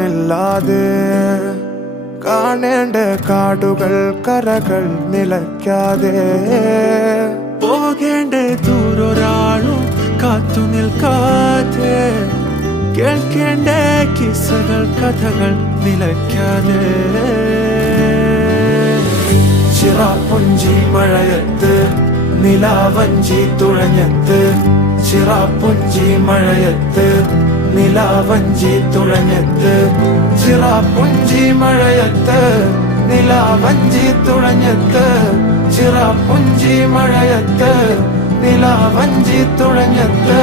ജീവനില്ലാതെ കാണേണ്ട കാടുകൾ കരകൾ നിലയ്ക്കാതെ പോകേണ്ട ദൂരൊരാളും കാത്തു നിൽക്കാതെ കേൾക്കേണ്ട കിസ്സകൾ കഥകൾ നിലയ്ക്കാതെ ചിറാപ്പുഞ്ചി മഴയത്ത് നിലാവഞ്ചി തുഴഞ്ഞത്ത് ചിറാപ്പുഞ്ചി മഴയത്ത് നിലാവഞ്ചി തുഴഞ്ഞത്ത് ചിറാപ്പുഞ്ചി മഴയത്ത് നിലാവഞ്ചി തുഴഞ്ഞത്ത് ചിറാപ്പുഞ്ചി മഴയത്ത് നിലാവഞ്ചി തുഴഞ്ഞത്ത്